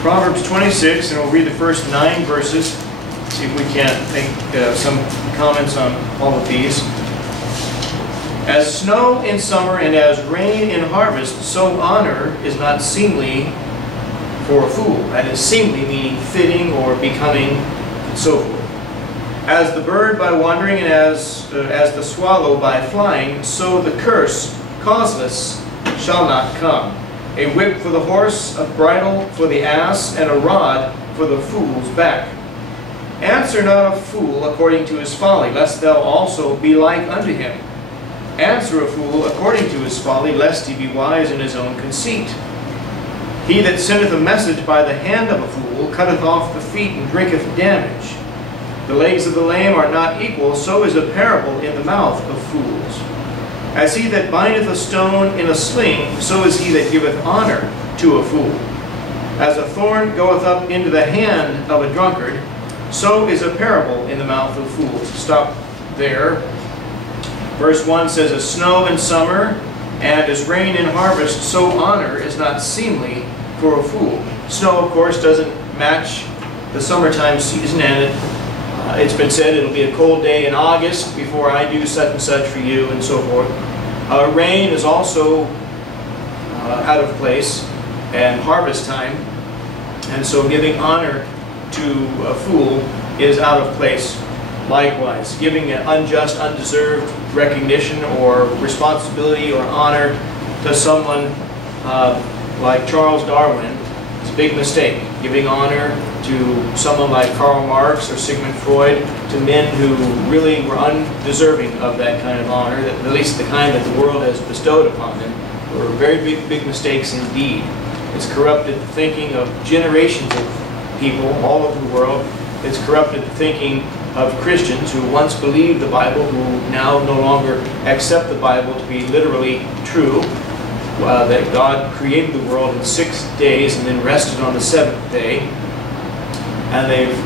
Proverbs 26, and we'll read the first 9 verses. See if we can't make some comments on all of these. As snow in summer and as rain in harvest, so honor is not seemly for a fool. That is seemly, meaning fitting or becoming, and so forth. As the bird by wandering and as the swallow by flying, so the curse, causeless, shall not come. A whip for the horse, a bridle for the ass, and a rod for the fool's back. Answer not a fool according to his folly, lest thou also be like unto him. Answer a fool according to his folly, lest he be wise in his own conceit. He that sendeth a message by the hand of a fool cutteth off the feet and drinketh damage. The legs of the lame are not equal, so is a parable in the mouth of fools. As he that bindeth a stone in a sling, so is he that giveth honor to a fool. As a thorn goeth up into the hand of a drunkard, so is a parable in the mouth of fools. Stop there. Verse 1 says, as snow in summer and as rain in harvest, so honor is not seemly for a fool. Snow, of course, doesn't match the summertime season, and it's been said it'll be a cold day in August before I do such and such for you, and so forth. Rain is also out of place, and harvest time, and so giving honor to a fool is out of place. Likewise, giving an unjust, undeserved recognition or responsibility or honor to someone like Charles Darwin is a big mistake. Giving honor to someone like Karl Marx or Sigmund Freud, to men who really were undeserving of that kind of honor, at least the kind that the world has bestowed upon them, were very big mistakes indeed. It's corrupted the thinking of generations of people all over the world. It's corrupted the thinking of Christians who once believed the Bible, who now no longer accept the Bible to be literally true, that God created the world in 6 days and then rested on the 7th day. And they've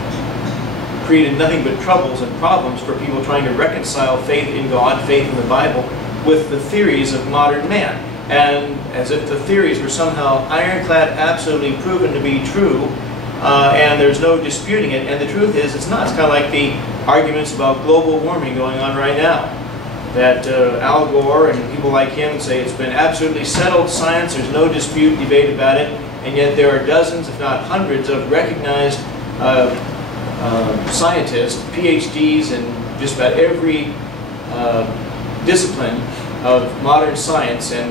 created nothing but troubles and problems for people trying to reconcile faith in God, faith in the Bible, with the theories of modern man. And as if the theories were somehow ironclad, absolutely proven to be true, and there's no disputing it. And the truth is, it's not. It's kind of like the arguments about global warming going on right now. That Al Gore and people like him say it's been absolutely settled science, there's no dispute, debate about it, and yet there are dozens, if not hundreds, of recognized scientists, PhDs in just about every discipline of modern science and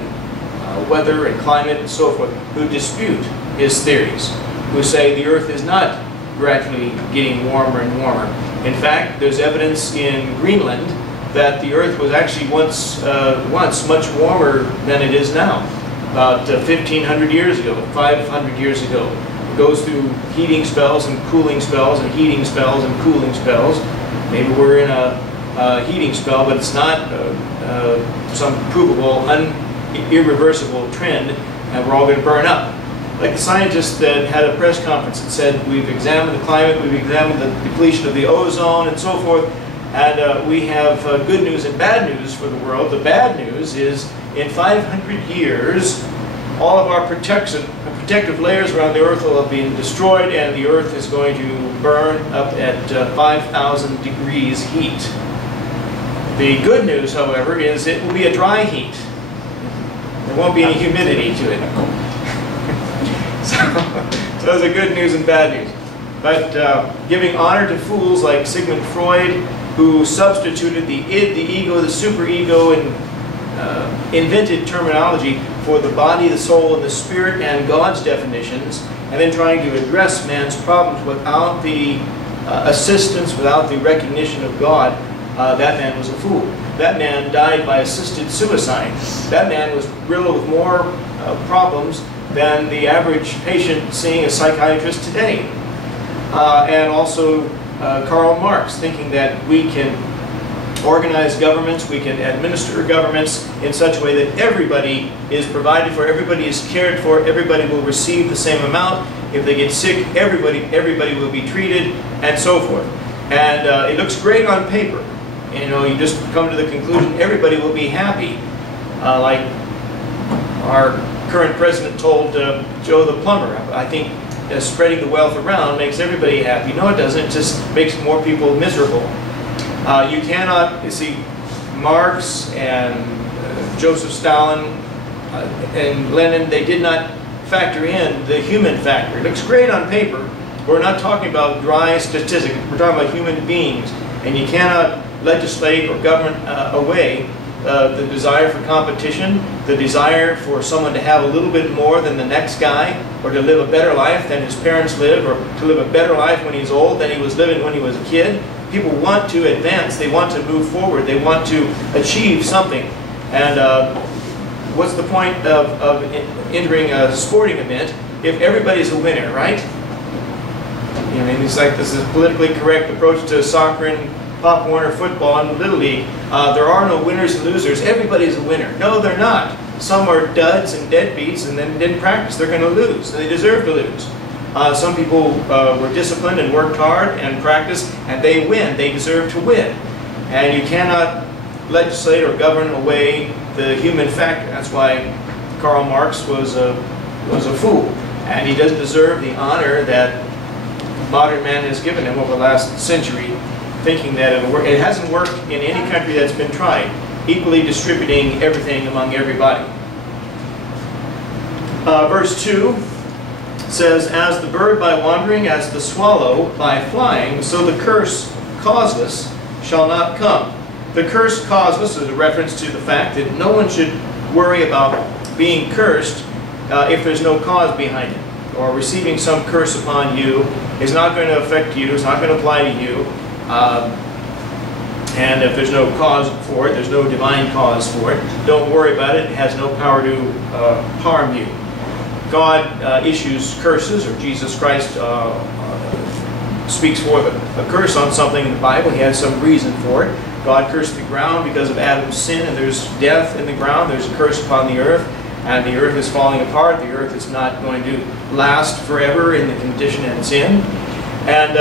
weather and climate and so forth, who dispute his theories, who say the Earth is not gradually getting warmer and warmer. In fact, there's evidence in Greenland that the Earth was actually once much warmer than it is now, about 1,500 years ago, 500 years ago. It goes through heating spells and cooling spells and heating spells and cooling spells. Maybe we're in a heating spell, but it's not some provable, irreversible trend, and we're all going to burn up. Like the scientists that had a press conference and said, we've examined the climate, we've examined the depletion of the ozone and so forth, and we have good news and bad news for the world. The bad news is, in 500 years, all of our protective layers around the Earth will have been destroyed, and the Earth is going to burn up at 5,000 degrees heat. The good news, however, is it will be a dry heat. There won't be any humidity to it. So those are good news and bad news. But giving honor to fools like Sigmund Freud, who substituted the id, the ego, the superego, and invented terminology for the body, the soul, and the spirit, and God's definitions, and then trying to address man's problems without the assistance, without the recognition of God, that man was a fool. That man died by assisted suicide. That man was riddled with more problems than the average patient seeing a psychiatrist today. And also Karl Marx, thinking that we can organize governments, we can administer governments in such a way that everybody is provided for, everybody is cared for, everybody will receive the same amount. If they get sick, everybody will be treated, and so forth. And it looks great on paper. You know, you just come to the conclusion everybody will be happy. Like our current president told Joe the plumber. I think spreading the wealth around makes everybody happy. No, it doesn't. It just makes more people miserable. You cannot, you see, Marx and Joseph Stalin and Lenin, they did not factor in the human factor. It looks great on paper. We're not talking about dry statistics. We're talking about human beings. And you cannot legislate or govern away the desire for competition, the desire for someone to have a little bit more than the next guy, or to live a better life than his parents lived, or to live a better life when he's old than he was living when he was a kid. People want to advance. They want to move forward. They want to achieve something. And what's the point of entering a sporting event if everybody's a winner, right? I mean, it's like this is a politically correct approach to soccer and Pop Warner football and Little League. There are no winners and losers. Everybody's a winner. No, they're not. Some are duds and deadbeats and then didn't practice. They're going to lose. And they deserve to lose. Some people were disciplined and worked hard and practiced, and they win. They deserve to win. And you cannot legislate or govern away the human factor. That's why Karl Marx was a fool. And he doesn't deserve the honor that modern man has given him over the last century, thinking that it'll work. It hasn't worked in any country that's been tried, equally distributing everything among everybody. Verse 2 says, "As the bird by wandering, as the swallow by flying, so the curse causeless shall not come." The curse causeless is a reference to the fact that no one should worry about being cursed if there's no cause behind it, or receiving some curse upon you is not going to affect you, it's not going to apply to you. And if there's no cause for it, there's no divine cause for it, don't worry about it. It has no power to harm you. God issues curses, or Jesus Christ speaks forth a curse on something in the Bible. He has some reason for it. God cursed the ground because of Adam's sin, and there's death in the ground. There's a curse upon the earth, and the earth is falling apart. The earth is not going to last forever in the condition it's in. And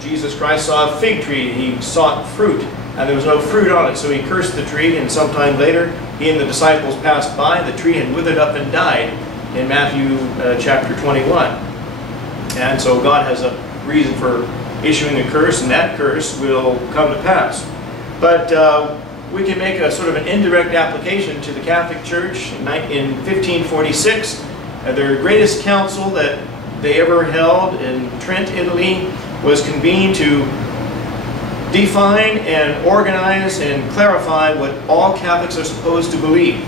Jesus Christ saw a fig tree. He sought fruit, and there was no fruit on it, so he cursed the tree, and sometime later he and the disciples passed by. The tree had withered up and died in Matthew chapter 21. And so God has a reason for issuing a curse, and that curse will come to pass. But we can make a sort of an indirect application to the Catholic Church. In 1546, their greatest council that they ever held in Trent, Italy, was convened to define and organize and clarify what all Catholics are supposed to believe.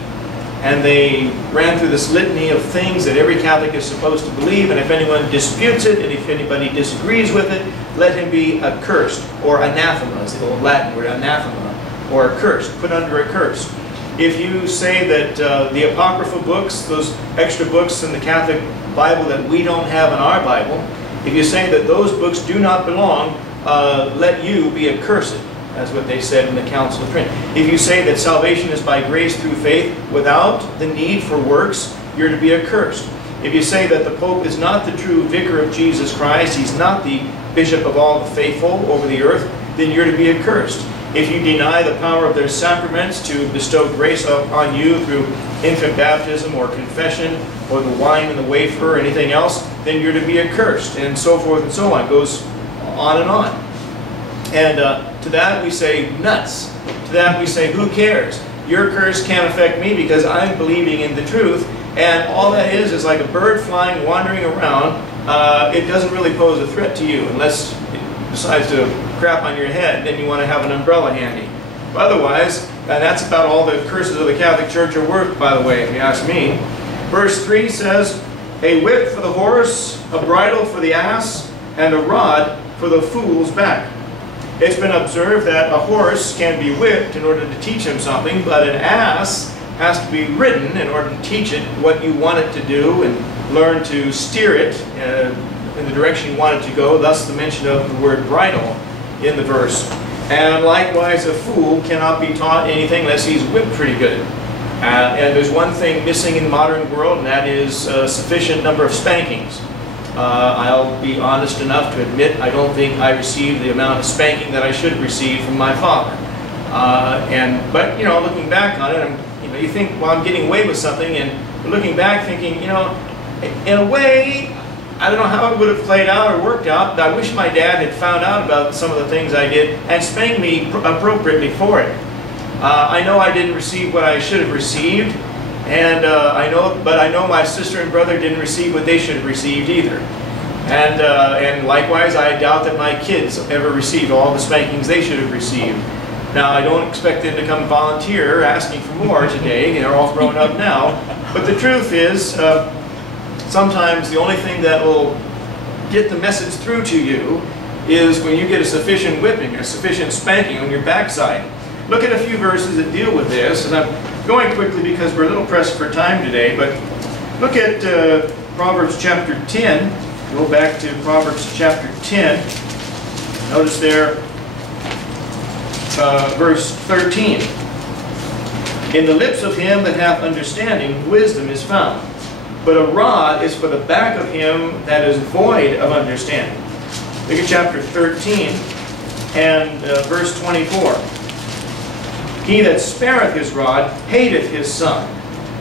And they ran through this litany of things that every Catholic is supposed to believe, and if anyone disputes it, and if anybody disagrees with it, let him be accursed, or anathema, is the old Latin word, anathema, or accursed, put under a curse. If you say that the Apocryphal books, those extra books in the Catholic Bible that we don't have in our Bible, if you say that those books do not belong, let you be accursed. That's what they said in the Council of Trent. If you say that salvation is by grace through faith without the need for works, you're to be accursed. If you say that the Pope is not the true vicar of Jesus Christ, he's not the bishop of all the faithful over the earth, then you're to be accursed. If you deny the power of their sacraments to bestow grace upon you through infant baptism or confession or the wine and the wafer or anything else, then you're to be accursed, and so forth and so on. It goes on and on. And to that we say, nuts. To that we say, who cares? Your curse can't affect me because I'm believing in the truth. And all that is like a bird flying, wandering around. It doesn't really pose a threat to you unless it decides to crap on your head. Then you want to have an umbrella handy. But otherwise, and that's about all the curses of the Catholic Church are worth, by the way, if you ask me. Verse 3 says, a whip for the horse, a bridle for the ass, and a rod for the fool's back. It's been observed that a horse can be whipped in order to teach him something, but an ass has to be ridden in order to teach it what you want it to do and learn to steer it in the direction you want it to go, thus the mention of the word bridle in the verse. And likewise, a fool cannot be taught anything unless he's whipped pretty good. And there's one thing missing in the modern world, and that is a sufficient number of spankings. I'll be honest enough to admit I don't think I received the amount of spanking that I should receive from my father. But you know, looking back on it, you think, well, I'm getting away with something, and looking back thinking, in a way, I don't know how it would have played out or worked out. I wish my dad had found out about some of the things I did and spanked me appropriately for it. I know I didn't receive what I should have received, and I know my sister and brother didn't receive what they should have received either. And likewise, I doubt that my kids ever received all the spankings they should have received. Now, I don't expect them to come volunteer asking for more today. They're all grown up now. But the truth is, sometimes the only thing that will get the message through to you is when you get a sufficient whipping, a sufficient spanking on your backside. Look at a few verses that deal with this, and I'm going quickly because we're a little pressed for time today, but look at Proverbs chapter 10. Go back to Proverbs chapter 10. Notice there, verse 13. In the lips of him that hath understanding, wisdom is found. But a rod is for the back of him that is void of understanding. Look at chapter 13 and verse 24. He that spareth his rod hateth his son,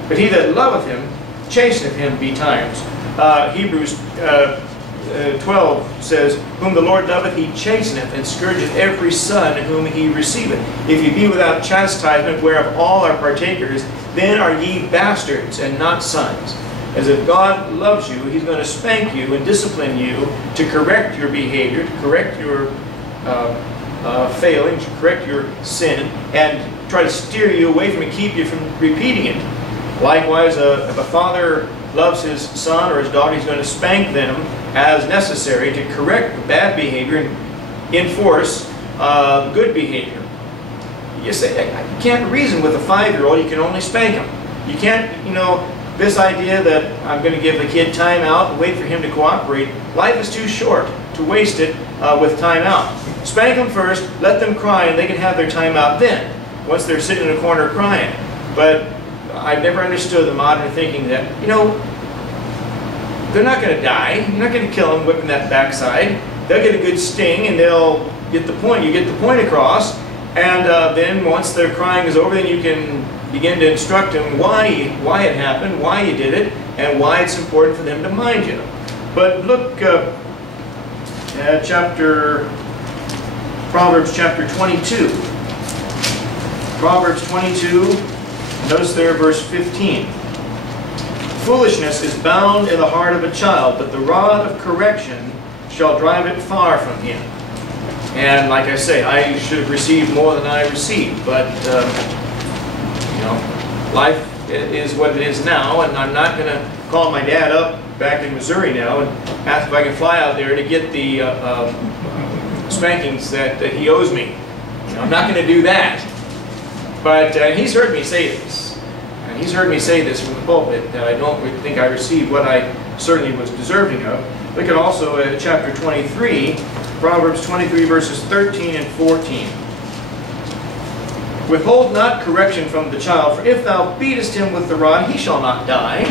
but he that loveth him chasteneth him betimes. Hebrews 12 says, Whom the Lord loveth he chasteneth, and scourgeth every son whom he receiveth. If ye be without chastisement, whereof all are partakers, then are ye bastards and not sons. As if God loves you, he's going to spank you and discipline you to correct your behavior, to correct your failings, to correct your sin, and try to steer you away from it, keep you from repeating it. Likewise, if a father loves his son or his daughter, he's going to spank them as necessary to correct bad behavior and enforce good behavior. You say, you can't reason with a 5-year-old, you can only spank him. You can't, this idea that I'm going to give the kid time out and wait for him to cooperate, life is too short to waste it with time out. Spank them first, let them cry, and they can have their time out then, once they're sitting in a corner crying. But I've never understood the modern thinking that, they're not going to die. You're not going to kill them whipping that backside. They'll get a good sting and they'll get the point. You get the point across, and then once their crying is over, then you can begin to instruct them why it happened, why you did it, and why it's important for them to mind you. But look at Proverbs chapter 22. Proverbs 22, notice there verse 15. Foolishness is bound in the heart of a child, but the rod of correction shall drive it far from him. And like I say, I should have received more than I received, but life is what it is now, and I'm not going to call my dad up back in Missouri now and ask if I can fly out there to get the spankings that he owes me. I'm not going to do that. But he's heard me say this. And he's heard me say this from the pulpit, that I don't think I received what I certainly was deserving of. Look at also chapter 23, Proverbs 23 verses 13 and 14. Withhold not correction from the child, for if thou beatest him with the rod, he shall not die.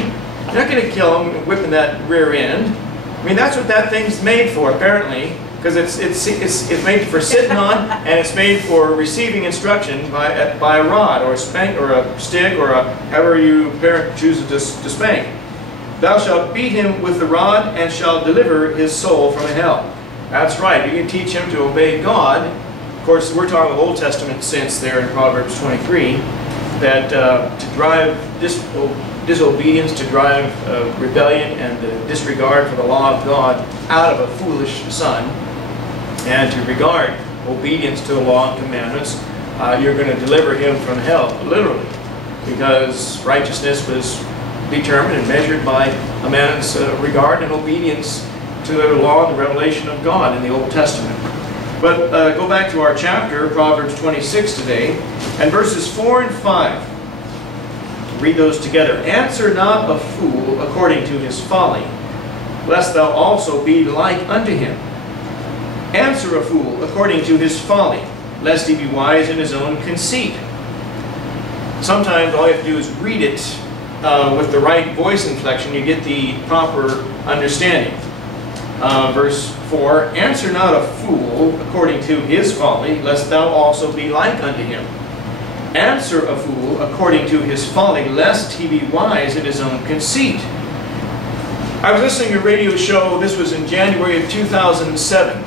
You're not going to kill him whipping that rear end. I mean, that's what that thing's made for, apparently, because it's made for sitting on, and it's made for receiving instruction by a rod, or a spank, or a stick, or however you parent chooses to spank. Thou shalt beat him with the rod, and shalt deliver his soul from hell. That's right. You can teach him to obey God. Of course, we're talking Old Testament sense there in Proverbs 23, that to drive disobedience, to drive rebellion and disregard for the law of God out of a foolish son, and to regard obedience to the law and commandments, you're going to deliver him from hell, literally, because righteousness was determined and measured by a man's regard and obedience to the law and the revelation of God in the Old Testament. But go back to our chapter, Proverbs 26 today, and verses 4 and 5. Read those together. Answer not a fool according to his folly, lest thou also be like unto him. Answer a fool according to his folly, lest he be wise in his own conceit. Sometimes all you have to do is read it with the right voice inflection. You get the proper understanding. Verse 4, Answer not a fool according to his folly, lest thou also be like unto him. Answer a fool according to his folly, lest he be wise in his own conceit. I was listening to a radio show. This was in January of 2007.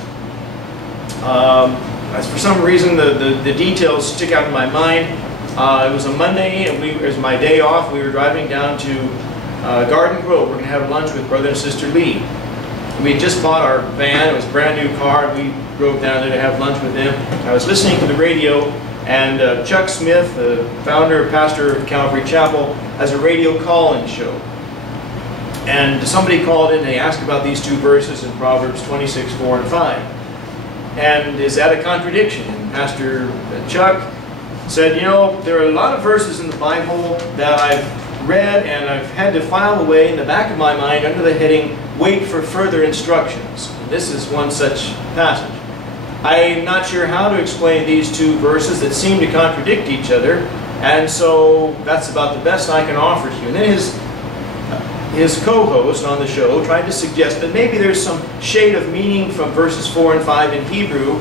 As for some reason, the details stick out in my mind. It was a Monday, and it was my day off. We were driving down to Garden Grove. We're going to have lunch with Brother and Sister Lee. We had just bought our van. It was a brand new car. We drove down there to have lunch with them. I was listening to the radio, and Chuck Smith, the founder, pastor of Calvary Chapel, has a radio call-in show. And somebody called in and they asked about these two verses in Proverbs 26, 4 and 5. And is that a contradiction? And Pastor Chuck said, you know, there are a lot of verses in the Bible that I've read and I've had to file away in the back of my mind under the heading, wait for further instructions. And this is one such passage. I'm not sure how to explain these two verses that seem to contradict each other, and so that's about the best I can offer to you. And then his co-host on the show tried to suggest that maybe there's some shade of meaning from verses 4 and 5 in Hebrew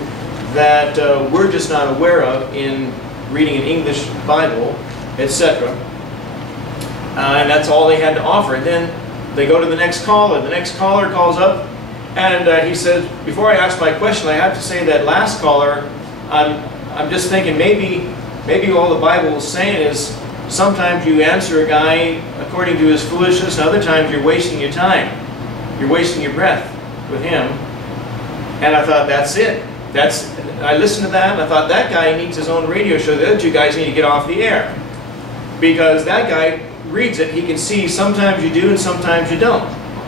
that we're just not aware of in reading an English Bible, etc. And that's all they had to offer. And then they go to the next caller. The next caller calls up, and he said, before I ask my question, I have to say that last caller, I'm just thinking maybe all the Bible is saying is sometimes you answer a guy according to his foolishness, and other times you're wasting your time. You're wasting your breath with him. And I thought, that's it. I listened to that, and I thought, that guy needs his own radio show. The other two guys need to get off the air. Because that guy reads it, he can see sometimes you do and sometimes you don't.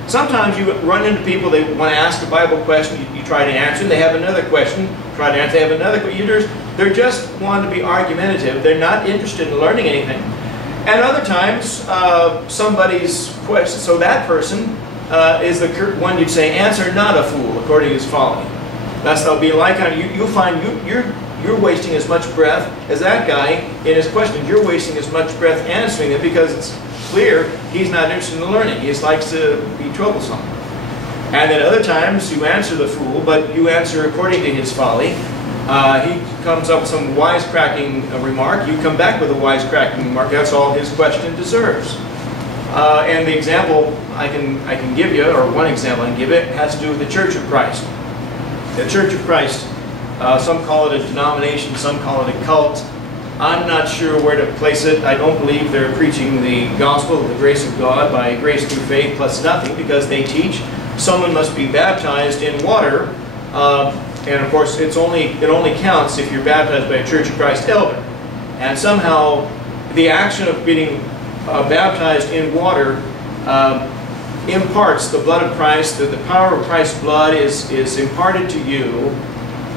Sometimes you run into people, they want to ask a Bible question, you try to answer, they have another question, try to answer, they have another question. They're just wanting to be argumentative. They're not interested in learning anything. And other times, somebody's question, so that person is the one you'd say, answer not a fool according to his folly. That's how it'll be like. You'll find you're wasting as much breath as that guy in his questions. You're wasting as much breath answering it because it's clear he's not interested in learning. He just likes to be troublesome. And then other times you answer the fool, but you answer according to his folly. He comes up with some wisecracking remark. You come back with a wisecracking remark. That's all his question deserves. And the example I can give you, or one example I can give it, has to do with the Church of Christ. The Church of Christ, some call it a denomination, some call it a cult. I'm not sure where to place it. I don't believe they're preaching the gospel of the grace of God by grace through faith plus nothing, because they teach someone must be baptized in water. And of course, it only counts if you're baptized by a Church of Christ elder. And somehow, the action of being baptized in water imparts the blood of Christ. The power of Christ's blood is imparted to you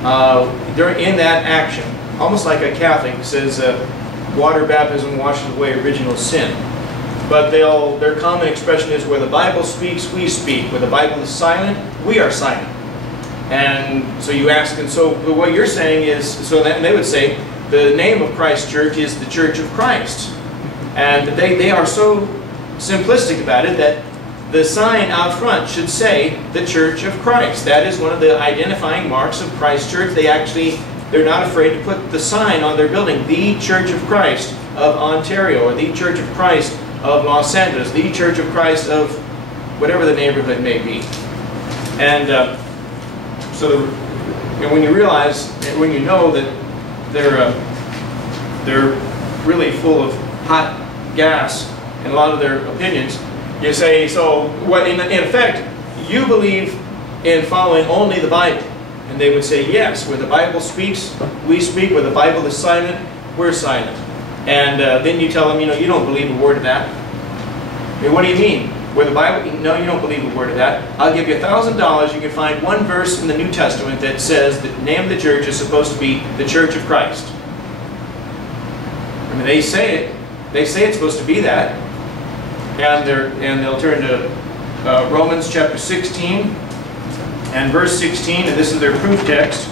in that action. Almost like a Catholic says, water baptism washes away original sin. But their common expression is, where the Bible speaks, we speak. Where the Bible is silent, we are silent. And so you ask, and so what you're saying is, and they would say, the name of Christ's church is the Church of Christ. And they are so simplistic about it that the sign out front should say the Church of Christ. That is one of the identifying marks of Christ's church. They're not afraid to put the sign on their building, the Church of Christ of Ontario, or the Church of Christ of Los Angeles, the Church of Christ of whatever the neighborhood may be. And so when you realize, and when you know that they're really full of hot gas in a lot of their opinions, you say, so what? In effect, you believe in following only the Bible. And they would say, yes, where the Bible speaks, we speak. Where the Bible is silent, we're silent. And then you tell them, you don't believe a word of that. I mean, what do you mean? Where the Bible, no, you don't believe a word of that. I'll give you $1,000. You can find one verse in the New Testament that says the name of the church is supposed to be the Church of Christ. I mean, they say it. They say it's supposed to be that. And they'll turn to Romans chapter 16 and verse 16, and this is their proof text.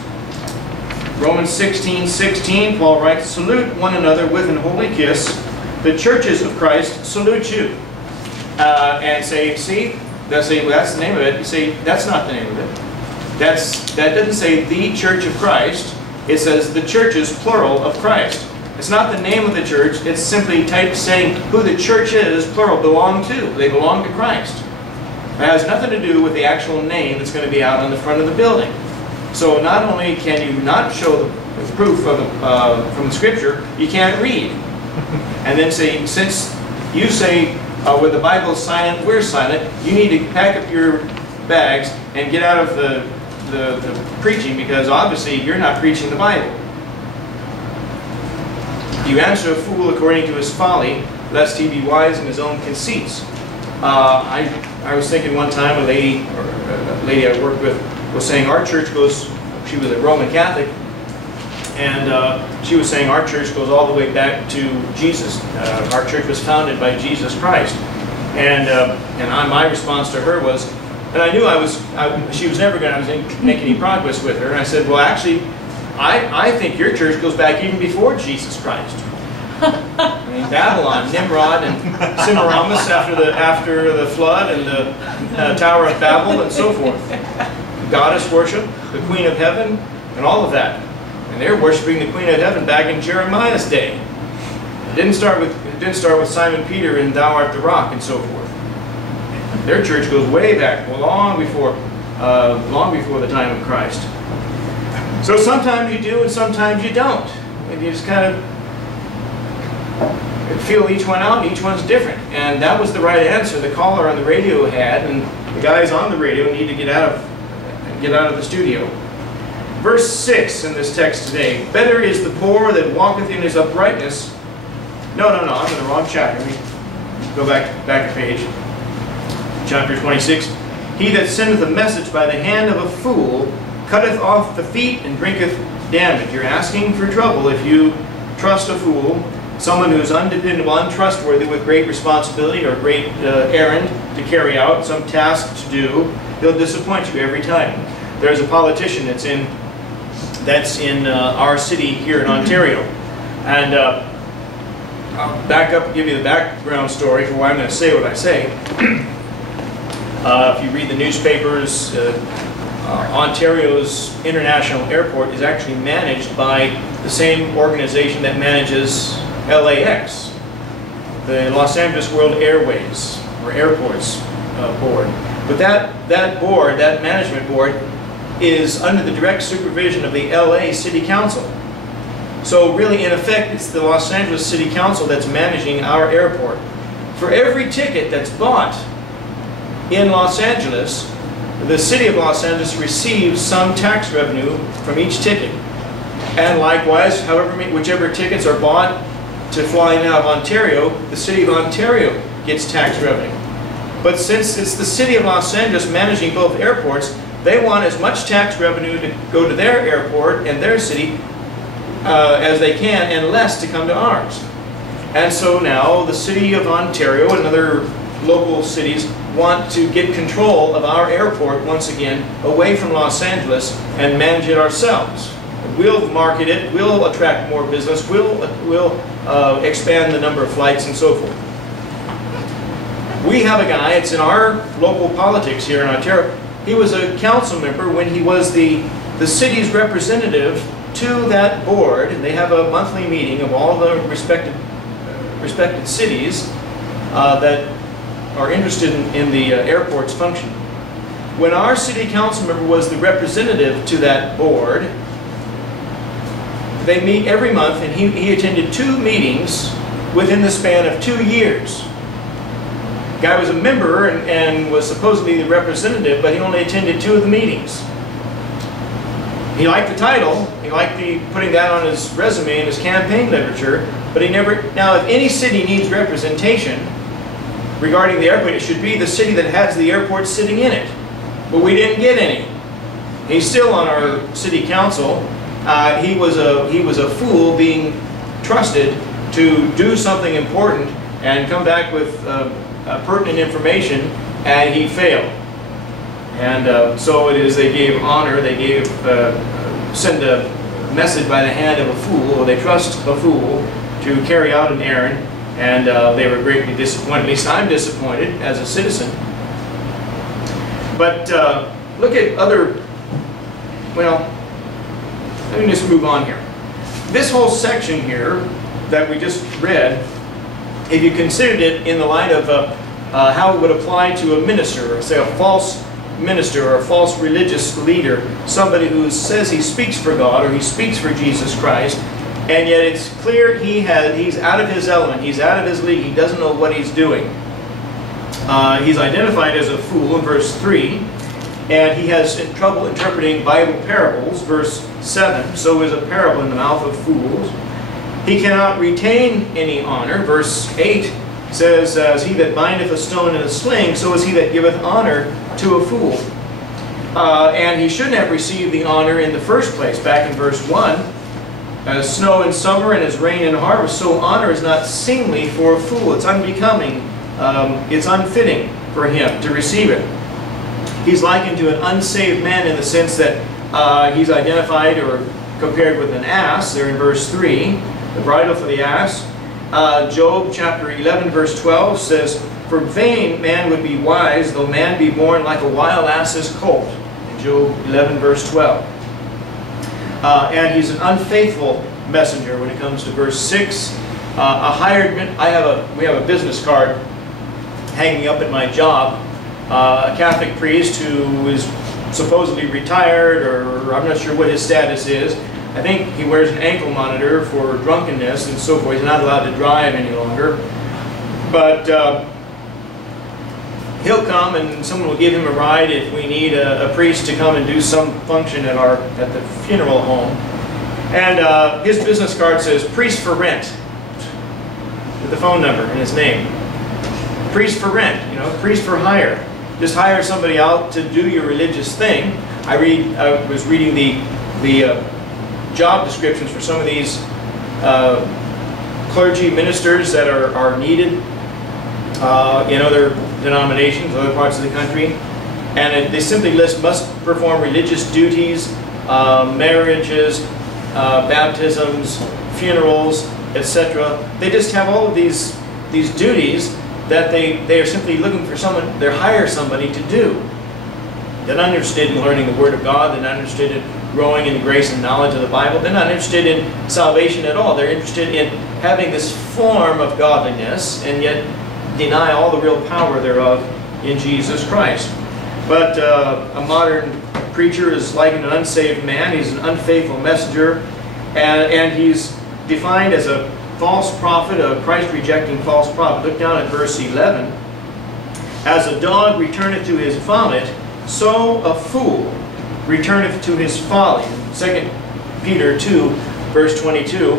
Romans 16:16, Paul writes, salute one another with an holy kiss. The churches of Christ salute you. And say, see, they'll say, well, that's the name of it. You say, that's not the name of it. That doesn't say the Church of Christ. It says the churches, plural, of Christ. It's not the name of the church. It's simply saying who the church is, plural, belong to. They belong to Christ. It has nothing to do with the actual name that's going to be out on the front of the building. So not only can you not show the proof of from the Scripture, you can't read. And then say, since you say when the Bible is silent, we're silent, you need to pack up your bags and get out of the preaching, because obviously you're not preaching the Bible. You answer a fool according to his folly, lest he be wise in his own conceits. I was thinking one time a lady I worked with was saying our church goes, she was a Roman Catholic, and she was saying our church goes all the way back to Jesus. Our church was founded by Jesus Christ. And my response to her was, and I knew she was never going to make any progress with her, and I said, well, actually, I think your church goes back even before Jesus Christ. I mean, Babylon, Nimrod, and Semiramis after the flood, and the Tower of Babel, and so forth. Goddess worship, the Queen of Heaven, and all of that. And they're worshiping the Queen of Heaven back in Jeremiah's day. It didn't start with Simon Peter and Thou art the rock, and so forth. Their church goes way back, long before the time of Christ. So sometimes you do, and sometimes you don't. And you just kind of feel each one out, and each one's different. And that was the right answer the caller on the radio had, and the guys on the radio need to get out of the studio. Verse 6 in this text today. Better is the poor that walketh in his uprightness. No, I'm in the wrong chapter. Let me go back a page. Chapter 26. He that sendeth a message by the hand of a fool cutteth off the feet and drinketh damage. You're asking for trouble if you trust a fool, someone who is undependable, untrustworthy, with great responsibility or great errand to carry out, some task to do. He'll disappoint you every time. There's a politician that's in our city here in Ontario, and I'll back up and give you the background story for why I'm going to say what I say. If you read the newspapers, Ontario's international airport is actually managed by the same organization that manages LAX, the Los Angeles World Airways, or Airports Board. But that board, that management board, is under the direct supervision of the LA City Council. So really, in effect, it's the Los Angeles City Council that's managing our airport. For every ticket that's bought in Los Angeles, the city of Los Angeles receives some tax revenue from each ticket. And likewise, whichever tickets are bought to fly in and out of Ontario, the city of Ontario gets tax revenue. But since it's the city of Los Angeles managing both airports, they want as much tax revenue to go to their airport and their city as they can, and less to come to ours. And so now the city of Ontario and other local cities want to get control of our airport once again away from Los Angeles and manage it ourselves. We'll market it, we'll attract more business, we'll expand the number of flights and so forth. We have a guy, it's in our local politics here in Ontario. He was a council member when he was the city's representative to that board. They have a monthly meeting of all the respected cities that are interested in the airport's function. When our city council member was the representative to that board, they meet every month, and he attended 2 meetings within the span of 2 years. The guy was a member and was supposedly the representative, but he only attended 2 of the meetings. He liked the title, he liked putting that on his resume and his campaign literature, but he never. Now, if any city needs representation regarding the airport, it should be the city that has the airport sitting in it. But we didn't get any. He's still on our city council. He was a fool being trusted to do something important and come back with pertinent information, and he failed. And so it is. They gave honor. They send a message by the hand of a fool, or they trust a fool to carry out an errand. And they were greatly disappointed. At least I'm disappointed as a citizen. But look at other, well, let me just move on here. This whole section here that we just read, if you considered it in the light of how it would apply to a minister, or say a false minister or a false religious leader, somebody who says he speaks for God or he speaks for Jesus Christ, and yet it's clear he's out of his element, he's out of his league, he doesn't know what he's doing. He's identified as a fool in verse 3, and he has trouble interpreting Bible parables, verse 7. So is a parable in the mouth of fools. He cannot retain any honor, verse 8 says, as he that bindeth a stone in a sling, so is he that giveth honor to a fool. And he shouldn't have received the honor in the first place, back in verse 1. As snow in summer and as rain in harvest, so honor is not seemly for a fool. It's unbecoming. It's unfitting for him to receive it. He's likened to an unsaved man in the sense that he's identified or compared with an ass, there in verse 3, the bridle for the ass. Job chapter 11 verse 12 says, for vain man would be wise, though man be born like a wild ass's colt. In Job 11 verse 12. And he's an unfaithful messenger when it comes to verse 6. A hired man, we have a business card hanging up at my job. A Catholic priest who is supposedly retired, or I'm not sure what his status is. I think he wears an ankle monitor for drunkenness and so forth. He's not allowed to drive any longer. But he'll come and someone will give him a ride if we need a priest to come and do some function at the funeral home. And his business card says, priest for rent, with the phone number and his name. Priest for rent, priest for hire. Just hire somebody out to do your religious thing. I was reading the job descriptions for some of these clergy ministers that are needed in other denominations, other parts of the country. And they simply list must perform religious duties, marriages, baptisms, funerals, etc. They just have all of these duties that they are simply looking for someone, they hire somebody to do. They're not interested in learning the Word of God, they're not interested in growing in the grace and knowledge of the Bible, they're not interested in salvation at all. They're interested in having this form of godliness and yet deny all the real power thereof in Jesus Christ. But a modern preacher is like an unsaved man. He's an unfaithful messenger, and he's defined as a false prophet, a Christ-rejecting false prophet. Look down at verse 11. As a dog returneth to his vomit, so a fool returneth to his folly. 2 Peter 2, verse 22,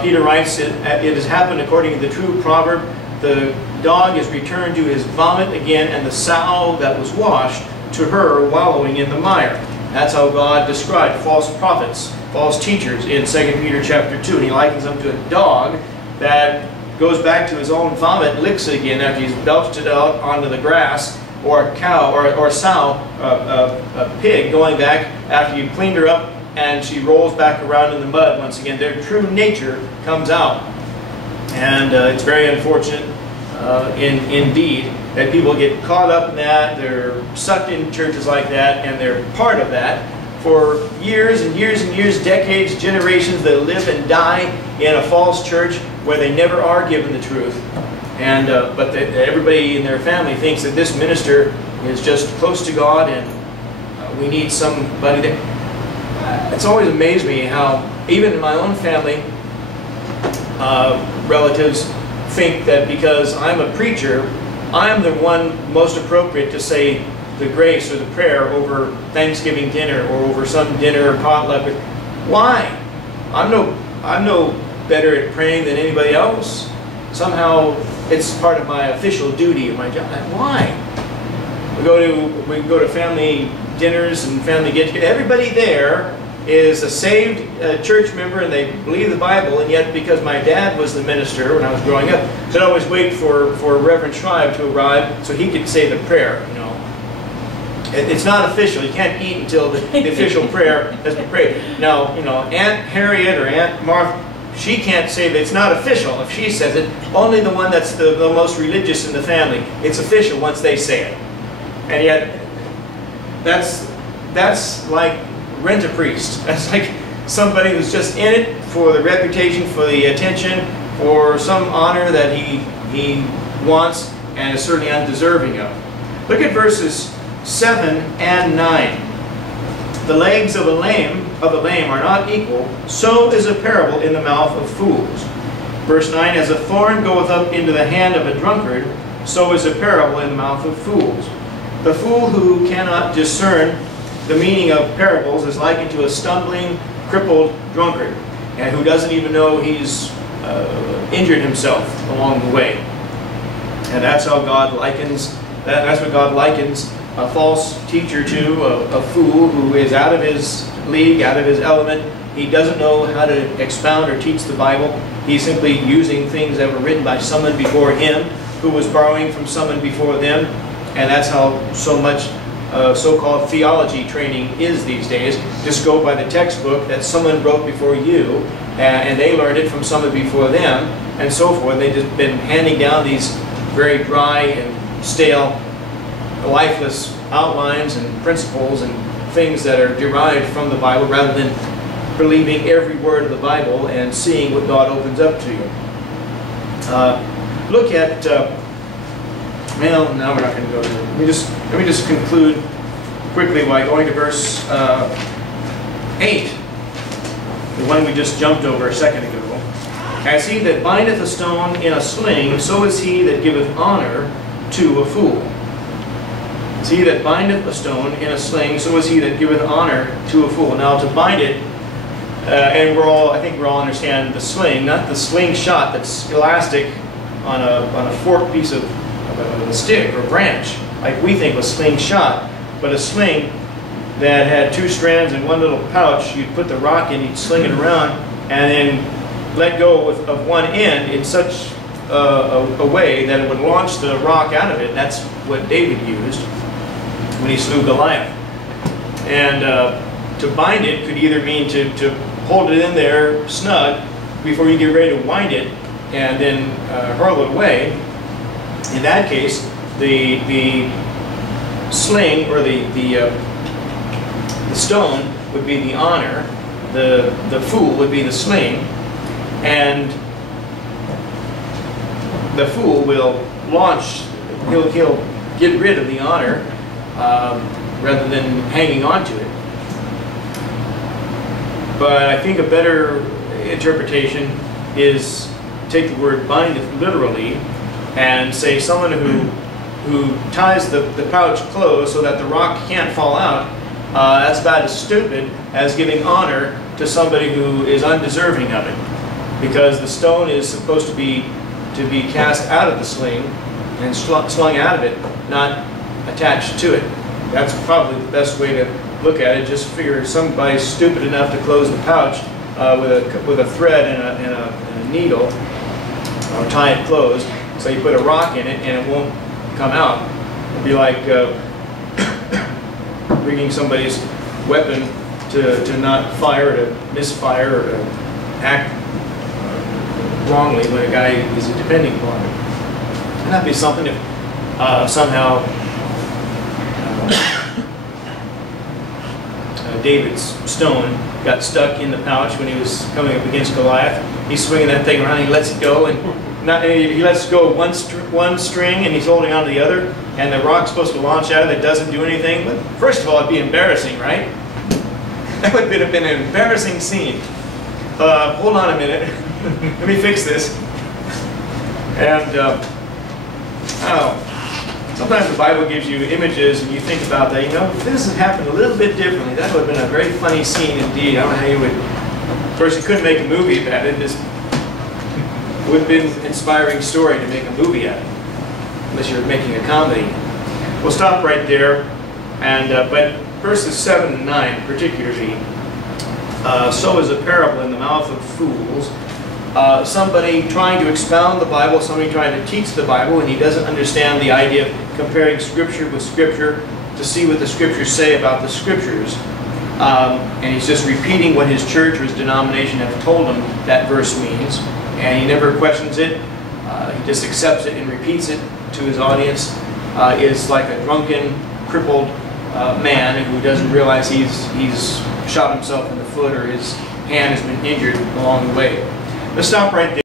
Peter writes, it has happened according to the true proverb, the dog is returned to his vomit again, and the sow that was washed to her wallowing in the mire. That's how God described false prophets, false teachers in 2 Peter chapter 2. And he likens them to a dog that goes back to his own vomit and licks it again after he's belched it out onto the grass, or a cow, or a sow, a pig going back after you've cleaned her up and she rolls back around in the mud once again. Their true nature comes out. And it's very unfortunate indeed that people get caught up in that, they're sucked into churches like that, and they're part of that for years and years and years, decades, generations. They live and die in a false church where they never are given the truth. And but everybody in their family thinks that this minister is just close to God, and we need somebody that... It's always amazed me how even in my own family, relatives think that because I'm a preacher, I'm the one most appropriate to say the grace or the prayer over Thanksgiving dinner or over some dinner or potluck. Why? I'm no better at praying than anybody else. Somehow it's part of my official duty of my job. Why? We go to family dinners and family get-together. Everybody there is a saved church member and they believe the Bible, and yet because my dad was the minister when I was growing up, so I'd always wait for Reverend Schreib to arrive so he could say the prayer. It's not official. You can't eat until the official prayer has been prayed. Now, Aunt Harriet or Aunt Martha, she can't say that. It's not official if she says it. Only the one that's the most religious in the family, it's official once they say it. And yet, that's like rent a priest. That's like somebody who's just in it for the reputation, for the attention, for some honor that he wants, and is certainly undeserving of. Look at verses 7 and 9. The legs of the lame are not equal, so is a parable in the mouth of fools. Verse 9, as a thorn goeth up into the hand of a drunkard, so is a parable in the mouth of fools. The fool who cannot discern the meaning of parables is likened to a stumbling, crippled drunkard, and who doesn't even know he's injured himself along the way. And that's how God likens, that's what God likens a false teacher to, a fool who is out of his league, out of his element. He doesn't know how to expound or teach the Bible. He's simply using things that were written by someone before him, who was borrowing from someone before them. And that's how so much so-called theology training is these days. Just go by the textbook that someone wrote before you, and they learned it from someone before them, and so forth. They've just been handing down these very dry and stale, lifeless outlines and principles and things that are derived from the Bible, rather than believing every word of the Bible and seeing what God opens up to you. Look at well, now we're not going to go there. Let me just conclude quickly by going to verse 8, the one we just jumped over a second ago. As he that bindeth a stone in a sling, so is he that giveth honor to a fool. As he that bindeth a stone in a sling, so is he that giveth honor to a fool. Now, to bind it, and I think we all understand the sling, not the slingshot that's elastic on a forked piece of a stick or branch, like we think of a slingshot, but a sling that had two strands and one little pouch. You'd put the rock in, you'd sling it around, and then let go of one end in such a way that it would launch the rock out of it. That's what David used when he slew Goliath. And to bind it could either mean to hold it in there snug before you get ready to wind it and then hurl it away. In that case, the sling or the stone would be the honor, the fool would be the sling, and the fool will launch. He'll get rid of the honor rather than hanging on to it. But I think a better interpretation is take the word bindeth literally and say someone who ties the pouch closed so that the rock can't fall out. That's about as stupid as giving honor to somebody who is undeserving of it, because the stone is supposed to be cast out of the sling and slung out of it, not attached to it. That's probably the best way to look at it. Just figure somebody's stupid enough to close the pouch with a thread and a needle, or tie it closed. So you put a rock in it and it won't come out. It'd be like bringing somebody's weapon to not fire, to misfire, or to act wrongly when a guy is depending upon it. And that'd be something if somehow David's stone got stuck in the pouch when he was coming up against Goliath. He's swinging that thing around, he lets it go, and he lets go one string and he's holding on to the other, and the rock's supposed to launch out of it, doesn't do anything. But first of all, it'd be embarrassing, right? That would have been an embarrassing scene. Hold on a minute. Let me fix this. And sometimes the Bible gives you images and you think about that. You know, if this had happened a little bit differently, that would have been a very funny scene indeed. I don't know how you would. Of course, you couldn't make a movie about it. This would have been an inspiring story to make a movie out of, unless you're making a comedy. We'll stop right there. And but verses 7 and 9 particularly, so is a parable in the mouth of fools. Somebody trying to expound the Bible, somebody trying to teach the Bible, and he doesn't understand the idea of comparing Scripture with Scripture to see what the Scriptures say about the Scriptures. And he's just repeating what his church or his denomination have told him that verse means, and he never questions it. He just accepts it and repeats it to his audience. Is like a drunken, crippled man who doesn't realize he's shot himself in the foot or his hand has been injured along the way. Let's stop right there.